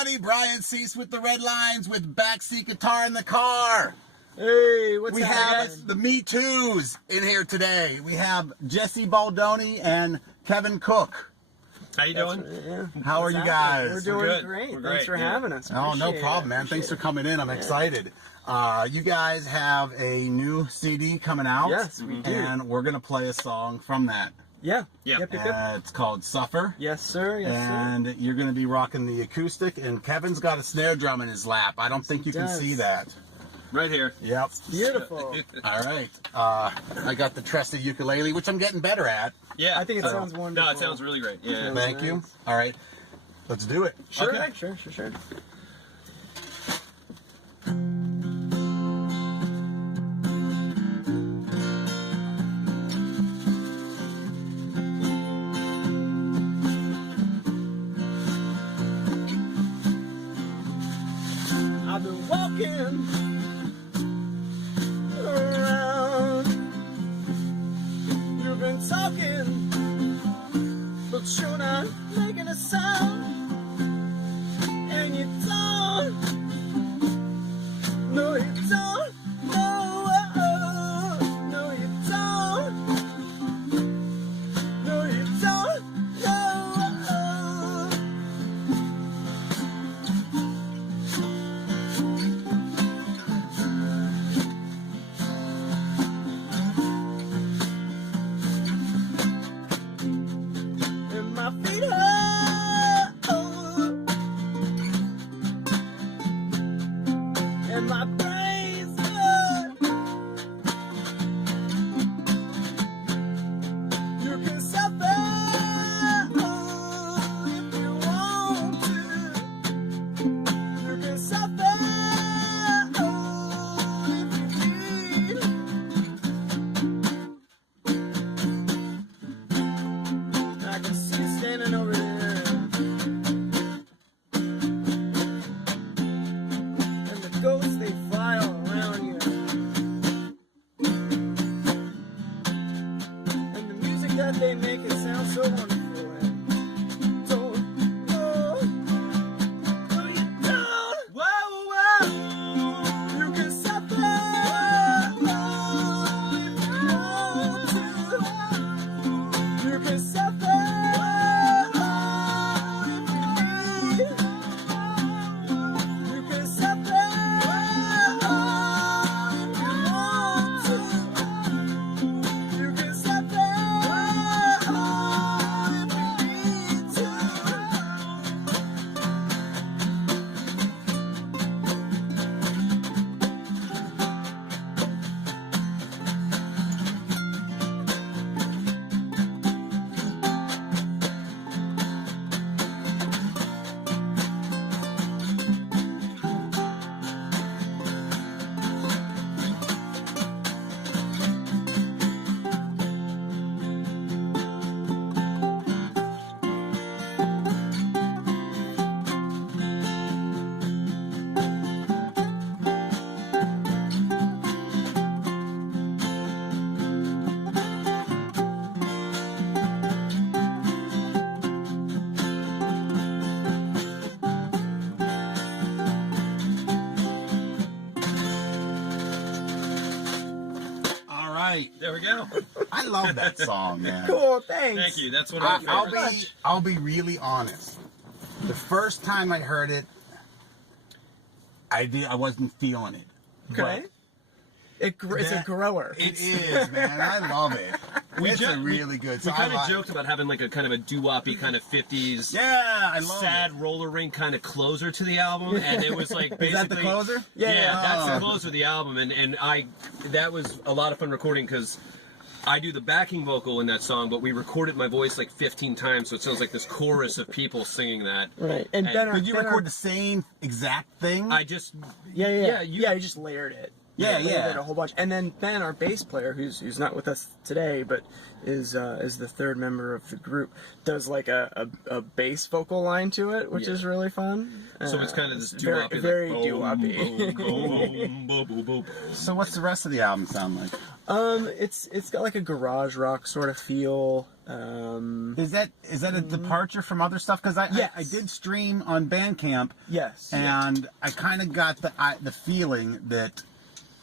everybody. Brian Cease with the Red Lines with backseat guitar in the car. Hey, what's we happening? have the Me Toos in here today. We have Jesse Baldoni and Kevin Kock. How you doing? How are you guys? We're doing good. great. We're Thanks great, for yeah. having us. Oh, no Appreciate problem, it. man. Thanks for Appreciate coming in. I'm excited. You guys have a new CD coming out. Yes, we do. And we're going to play a song from that. Yeah. Yeah. Yep. It's called Suffer. Yes, sir. Yes, And you're going to be rocking the acoustic, and Kevin's got a snare drum in his lap. I don't think you can does. see that. Right here. Yep. sir. Beautiful. All right. I got the trusty ukulele, which I'm getting better at. Yeah. I think it sounds wonderful. No, it sounds really great. Yeah. Thank you. nice. All right. Let's do it. Sure, Okay. sure. I've been walking around. You've been talking, but you're not making a sound. And you don't, no you don't, no, no you don't, no you don't, no. And my feet hurt, and my brain's hurt. You can suffer if you want to. You can suffer if you need. I can see you standing over there. And the ghosts, they fly all around you. And the music that they make, it sounds so wonderful. And don't, no, no you don't. Whoa, whoa. You can suffer if you want to. You can suffer if you need. You can suffer if you want to. You can suffer if you need to. All right. There we go. I love that song, man. Cool, thanks. Thank you. That's one of my favorites. I'll be really honest. The first time I heard it, I wasn't feeling it. Okay. It's a grower. It is, man. I love it. It's a really good We song. kind I of like- joked about having like a kind of a doo-woppy kind of 50s Yeah, I love sad it. roller rink kind of closer to the album, and it was like basically Is that the closer? Yeah, that's the Oh. closer of the album, and that was a lot of fun recording because I do the backing vocal in that song, but we recorded my voice like 15 times, so it sounds like this chorus of people singing that. Right. And And- better. Did you record the same exact thing? I just Yeah. you- You just layered it. Yeah, played yeah. it a whole bunch. And then Ben, our bass player, who's not with us today, but is the third member of the group, does like a bass vocal line to it, which is really fun. So it's kind of this very, doo-wop, very like, doo-wop-y. boom, boom, boom, boom. So what's the rest of the album sound like? It's got like a garage rock sort of feel. Is that a departure from other stuff? Because Yes. I did stream on Bandcamp, Yes. and I kind of got the feeling that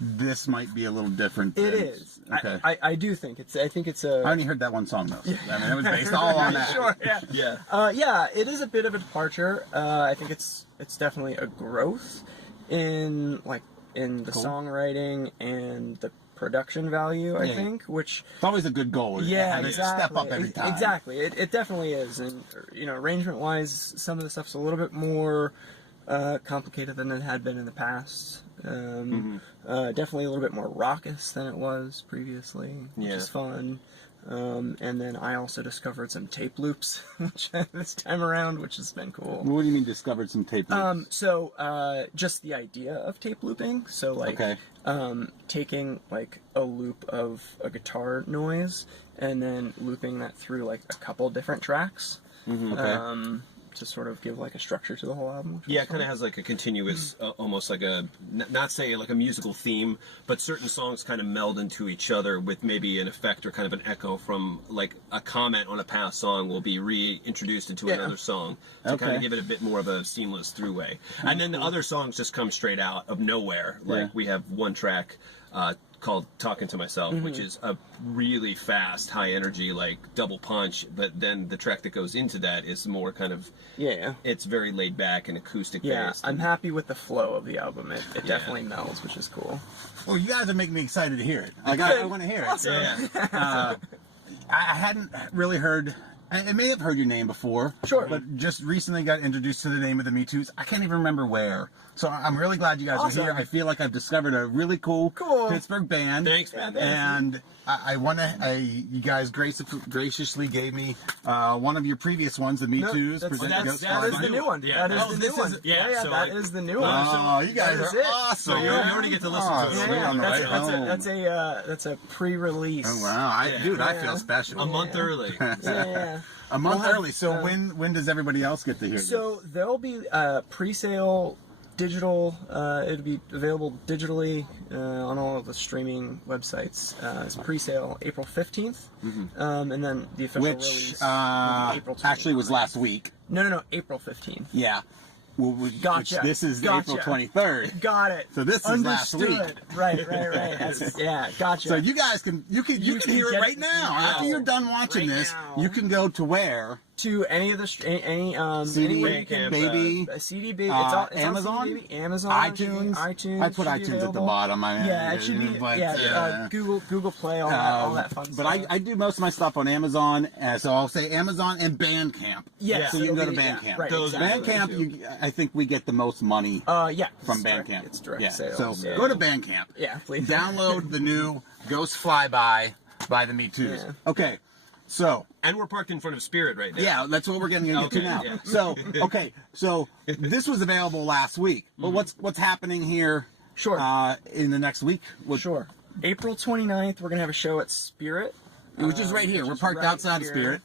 this might be a little different. It than- is. Okay. I do think it's. I think it's a. I only heard that one song though. I mean, it was based all on that. Sure. Yeah. Yeah. Yeah. It is a bit of a departure. I think it's definitely a growth in the Cool. songwriting and the production value. I Yeah. think, which It's always a good goal. yeah, to exactly. Step up every time. Exactly. It definitely is, and arrangement wise, some of the stuff's a little bit more complicated than it had been in the past. Definitely a little bit more raucous than it was previously, which Yeah. is fun. And then I also discovered some tape loops this time around, which has been cool. What do you mean discovered some tape? loops? So just the idea of tape looping. So like Okay. taking like a loop of a guitar noise and then looping that through like a couple different tracks. Okay. To sort of give like a structure to the whole album. which Yeah, was it kind of fun. has like a continuous, almost like a, not say like a musical theme, but certain songs kind of meld into each other with maybe an effect or kind of an echo from like a comment on a past song will be reintroduced into Yeah. another song to kind Okay. of give it a bit more of a seamless throughway. And then the other songs just come straight out of nowhere. Like Yeah. we have one track called Talking to Myself, which is a really fast, high energy, like double punch, but then the track that goes into that is more kind of, Yeah. it's very laid back and acoustic Yeah, based. I'm happy with the flow of the album. It Yeah. definitely melds, which is cool. Well, you guys are making me excited to hear it. Like I want to hear it. Awesome. Yeah. I hadn't really heard. I may have heard your name before. Sure. But just recently got introduced to the name of the Me Toos. I can't even remember where. So I'm really glad you guys Awesome. are here. I feel like I've discovered a really cool Pittsburgh band. Thanks, man. And I want to. You guys graciously gave me one of your previous ones, the Me Toos. That presented Ghost is Fly the By. new one. Yeah. That is Oh, the this new is- one. yeah, so that I- is the new one. Oh, you guys That is are it. awesome. So you already get to listen to it. Oh, So we're Yeah, on the right home. that's a pre-release. Oh, wow. Dude, I Yeah. feel special. A month early. Yeah. A month We'll have, early. So when does everybody else get to hear this? So there'll be pre-sale digital. It'll be available digitally on all of the streaming websites. It's pre-sale April 15th, and then the official Which release will be April 29th. actually was last week. No, April 15th. Yeah. Well, Gotcha. Which this is Gotcha. April 23rd. Got it. So this is last week. Understood. Right. Yeah, gotcha. So you guys can hear can it get right it now. now. After you're done watching Right this, now. you can go to where? to any of the CD anywhere you can, Baby, CD Baby, it's on Amazon? CD Baby, Amazon, iTunes. iTunes. I put should be iTunes at the available. bottom. Yeah, it should be. but, Google Play, all that fun but stuff. I do most of my stuff on Amazon, so I'll say Amazon and Bandcamp. Yeah, So you can go to it'll be- Bandcamp. yeah, right, Those- exactly. Bandcamp, I think we get the most money Yeah, from it's direct- Bandcamp. It's direct yeah. sales. So yeah. go to Bandcamp. Yeah, please. Download the new Ghost Fly By the Me Toos. Yeah. Okay, so And we're parked in front of Spirit right now. yeah, that's what we're getting into Okay, now. yeah. So this was available last week, but what's happening here? Sure. In the next week, Sure. April 29th, we're going to have a show at Spirit. which is right here. Which We're is parked right outside here. Spirit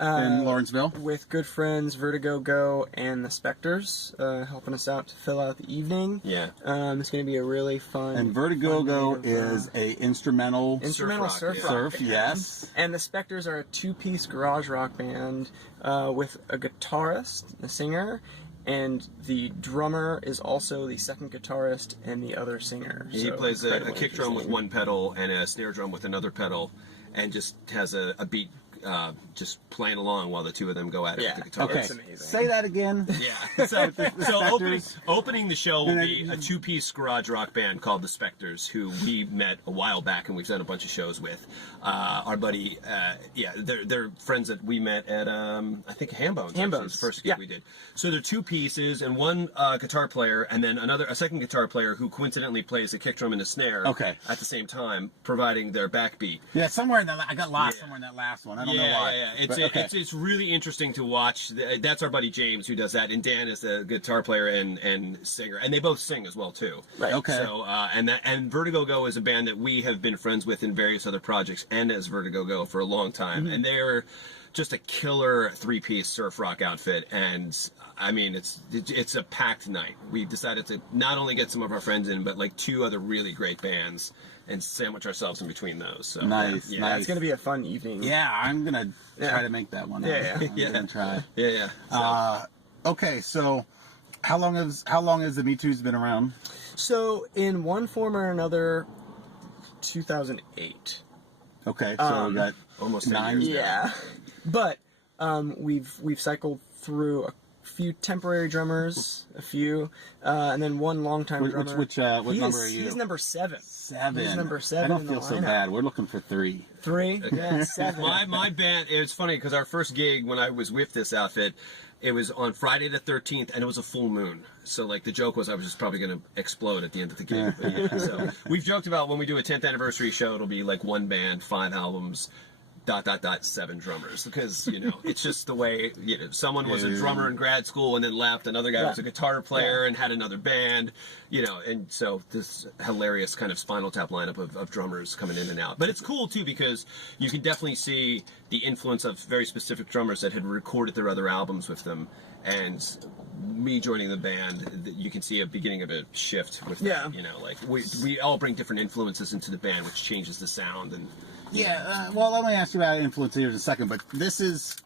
in Lawrenceville. With good friends Vertigo Go and the Spectres helping us out to fill out the evening. Yeah. It's going to be a really fun. And Vertigo fun Go night of, is a instrumental instrumental surf rock, surf yeah. rock surf. band. Yes. And the Spectres are a two-piece garage rock band with a guitarist, a singer, and the drummer is also the second guitarist and the other singer. He So plays a incredibly kick drum with interesting. one pedal and a snare drum with another pedal, and just has a beat just playing along while the two of them go at it Yeah. with the guitar. Okay. It's amazing. Say that again. Yeah. So Spectres. opening the show will And be then- a two-piece garage rock band called the Spectres, who we met a while back and we've done a bunch of shows with. Our buddy, they're friends that we met at I think Hambones. actually, Hambones, was the first gig yeah. we did. So they're two pieces and one guitar player and then a second guitar player who coincidentally plays a kick drum and a snare. Okay. At the same time, providing their backbeat. Yeah, somewhere in that I got lost somewhere in that last one. I don't don't know why. Yeah. But, okay. It's really interesting to watch. That's our buddy James who does that, and Dan is the guitar player and singer, and they both sing as well too. Right. Okay. So and Vertigo Go is a band that we have been friends with in various other projects and as Vertigo Go for a long time, and they're just a killer 3-piece surf rock outfit, and I mean it's a packed night. We decided to not only get some of our friends in, but like 2 other really great bands and sandwich ourselves in between those. So Nice, yeah. nice. It's gonna be a fun evening. Yeah, I'm gonna try to make that one. Yeah, I'm gonna try. Yeah. Okay, so how long has the Me Toos been around? So in one form or another, 2008. Okay, so we got almost 10 9 years. Yeah, but we've cycled through a few temporary drummers, a few, and then one longtime drummer. What number are you? He's number 7. 7. He's number 7. I don't in the feel so lineup. bad. We're looking for 3. 3. Yeah, 7. My band, it's funny because our first gig when I was with this outfit, it was on Friday the 13th and it was a full moon. So like the joke was I was just probably going to explode at the end of the gig. But, yeah, so we've joked about when we do a 10th anniversary show, it'll be like 1 band, 5 albums, ... 7 drummers, because it's just the way someone was a drummer in grad school and then left, another guy was a guitar player and had another band, and so this hilarious kind of Spinal Tap lineup of drummers coming in and out. But it's cool too because you can definitely see the influence of very specific drummers that had recorded their other albums with them, and me joining the band, you can see a beginning of a shift with that. Like we all bring different influences into the band, which changes the sound. And Yeah, well, let me ask you about influence here in a second, but this is,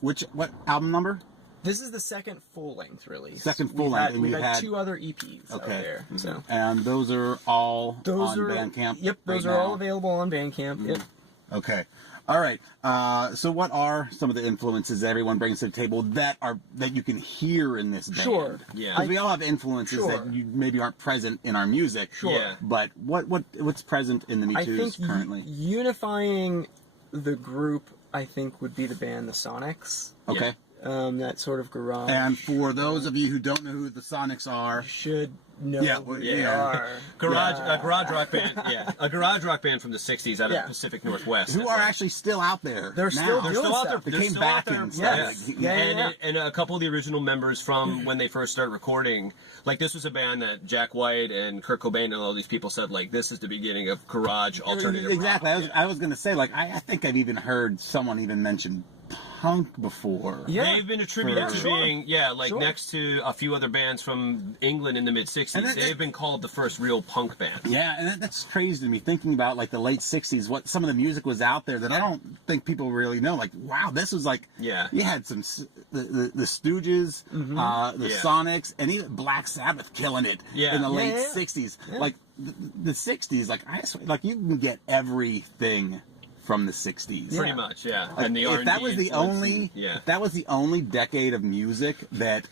what album number? This is the second full-length release. Second full-length, and We've you had had 2 other EPs out there. So. And those are all on are, Bandcamp? Yep, those right are now? all available on Bandcamp. Yep. Okay. All right. So what are some of the influences that everyone brings to the table that you can hear in this band? Sure. Yeah. Because we all have influences Sure. that you maybe aren't present in our music. Sure. Yeah. But what's present in the Me I Toos think currently? unifying the group, I think, would be the band The Sonics. Okay. That sort of garage. And for those of you who don't know who the Sonics are, should know Yeah, who yeah. they are. a garage rock band, a garage rock band from the '60s out of the Pacific Northwest. who are actually still out there. They're still now. doing They're still out there. stuff. They They're came still back out there. and Yes. stuff. Yeah. And a couple of the original members from when they first started recording, like this was a band that Jack White and Kurt Cobain and all these people said like this is the beginning of garage alternative Exactly. rock. I was going to say, like, I think I've even heard someone even mention punk before. Yeah. They've been attributed to Sure. being, Sure. next to a few other bands from England in the mid And '60s. They've been called the first real punk band. Yeah, and that's crazy to me, thinking about like the late '60s, what some of the music was out there that I don't think people really know. Like, wow, this was like, Yeah. you had some the Stooges, the Yeah. Sonics, and even Black Sabbath killing it Yeah. in the late yeah. '60s. Like the '60s, like I swear, like you can get everything from the '60s. Pretty much, yeah. Like, And the if R&B that was the influence only, and- yeah. if that was the only decade of music that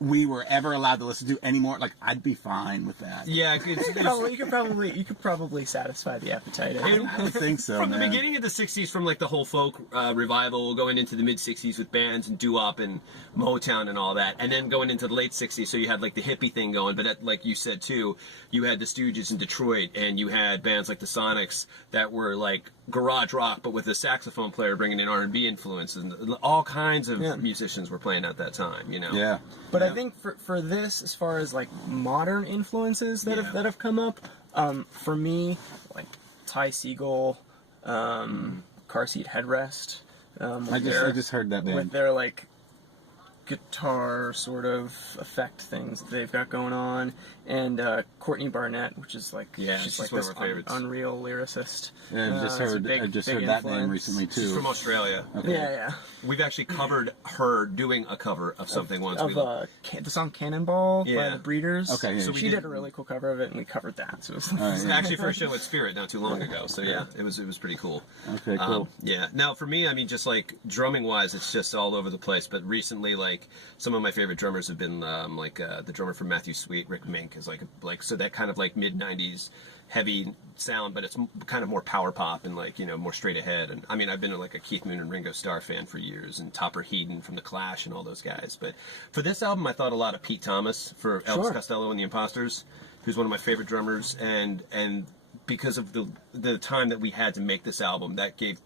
we were ever allowed to listen to anymore, like I'd be fine with that. Yeah, You could probably satisfy the appetite. I think so. from the man. beginning of the '60s, from like the whole folk revival, going into the mid '60s with bands and doo-wop and Motown and all that, and then going into the late '60s, so you had like the hippie thing going. But like you said too, you had the Stooges in Detroit, and you had bands like the Sonics that were like garage rock, but with a saxophone player bringing in R&B influences. And all kinds of musicians were playing at that time. Yeah. But I think for this, as far as like modern influences that have come up, for me, like Ty Segall, Car Seat Headrest. I just heard that band. With their like guitar sort of effect things that they've got going on, and Courtney Barnett, which is like she's like one this of our favorites. unreal lyricist. Yeah, It's a big I just heard that name influence. recently too. She's from Australia. Okay. Yeah. We've actually covered her doing a cover of something once. Of the song Cannonball by Yeah. the Breeders. Okay, yeah. So So she we did did- a really cool cover of it, and we covered that. So it was right. Actually, for a show at Spirit not too long ago. So yeah, it was pretty cool. Okay, cool. Yeah. Now for me, I mean, just like drumming wise, it's just all over the place. But recently, like some of my favorite drummers have been the drummer from Matthew Sweet, Rick Mink, is like so that kind of like mid '90s heavy sound, but it's kind of more power pop and like more straight ahead. And I mean, I've been like a Keith Moon and Ringo Starr fan for years, and Topper Headon from the Clash and all those guys. But for this album, I thought a lot of Pete Thomas for Elvis Costello and the Imposters, who's one of my favorite drummers, and because of the time that we had to make this album, that gave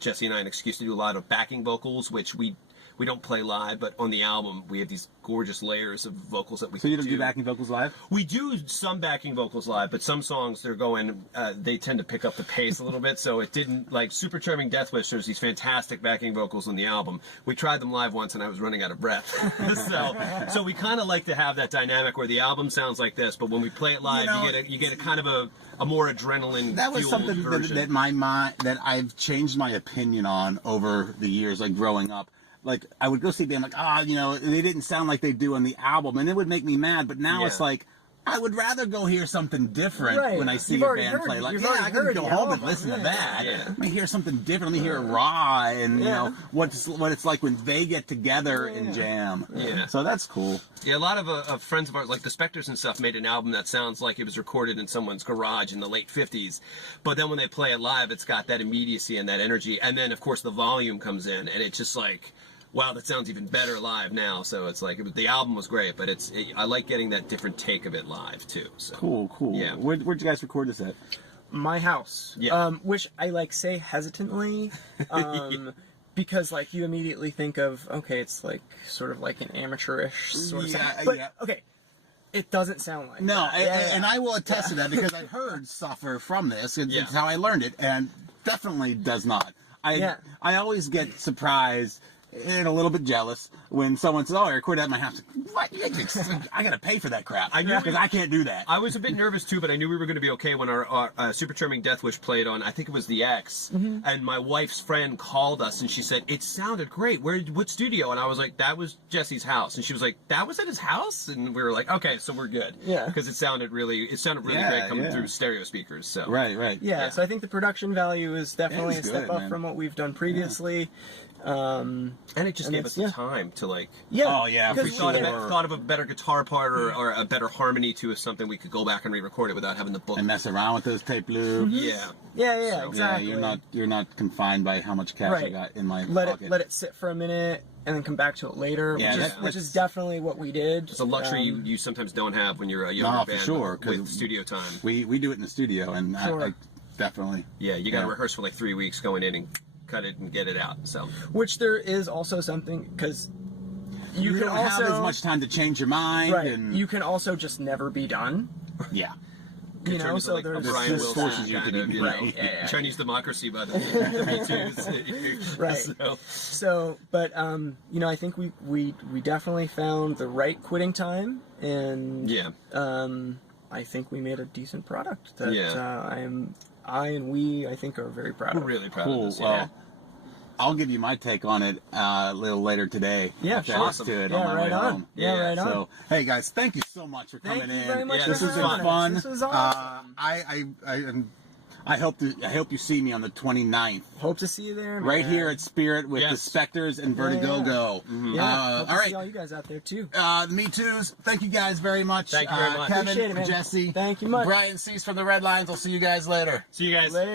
Jesse and I an excuse to do a lot of backing vocals, which we don't play live, but on the album we have these gorgeous layers of vocals that we So you don't do backing vocals live? We do some backing vocals live, but some songs they tend to pick up the pace a little bit, so it didn't, like Super Charming Death Wish, there's these fantastic backing vocals on the album. We tried them live once and I was running out of breath. so we kind of like to have that dynamic where the album sounds like this, but when we play it live, you get a kind of a more adrenaline. That was something that I've changed my opinion on over the years, like growing up. Like, I would go see a band, like, they didn't sound like they do on the album, and it would make me mad, but now it's like, I would rather go hear something different when I see a band play. Like, I can go home and listen to that. Let me hear something different. Let me hear it raw, and, what it's like when they get together and jam. Yeah. So that's cool. Yeah, a lot of friends of ours, like the Spectres and stuff, made an album that sounds like it was recorded in someone's garage in the late 50s. But then when they play it live, it's got that immediacy and that energy. And then, of course, the volume comes in, and it's just like, wow, that sounds even better live now. So it's like, the album was great, but I like getting that different take of it live, too. So. Cool. Yeah. Where'd you guys record this at? My house. Yeah. Which I say hesitantly, because you immediately think of, okay, it's sort of like an amateurish sort of sound. But okay, it doesn't sound like that. And I will attest to that because I heard Suffer from this. It's how I learned it, and definitely does not. I always get surprised and a little bit jealous when someone says, "Oh, I recorded at my house." What? I gotta pay for that crap. I knew because I can't do that. I was a bit nervous too, but I knew we were going to be okay when our Super Charming Death Wish played on. I think it was the X, and my wife's friend called us and she said it sounded great. What studio? And I was like, that was Jesse's house, and she was like, that was at his house, and we were like, okay, so we're good. Yeah, because it sounded really great coming through stereo speakers. So right. Yeah, so I think the production value is definitely a step up from what we've done previously. And it just gave us the time to for we sure. thought of a better guitar part or a better harmony to something, we could go back and re-record it without having the book and mess around with those tape loops. Yeah, exactly. You're not confined by how much cash I got in my pocket. Let it sit for a minute and then come back to it later, which is definitely what we did. It's a luxury you sometimes don't have when you're a younger band with studio time. We do it in the studio, and I definitely. Yeah, you got to rehearse for 3 weeks going in and cut it and get it out. So, which there is also something, because you can don't also have as much time to change your mind, and you can also just never be done. Yeah. So there's this forces you to be Chinese democracy by the Me Toos. Right. So, but I think we definitely found the right quitting time, and I think we made a decent product that I think are very proud of. We're really proud of this. Well, I'll give you my take on it a little later today. Yeah, awesome. To it on my way home. Right on. So, hey guys, thank you so much for coming in. Thank you very much. This has been fun. This was awesome. I hope you see me on the 29th. Hope to see you there, man. Right here at Spirit with the Spectres and Vertigo Go. Hope to see all you guys out there too. The Me Toos, thank you guys very much. Thank you very much. Kevin, Appreciate it, man. Jesse, thank you much. Brian Cease from the Red Lines. I'll see you guys later. See you guys later.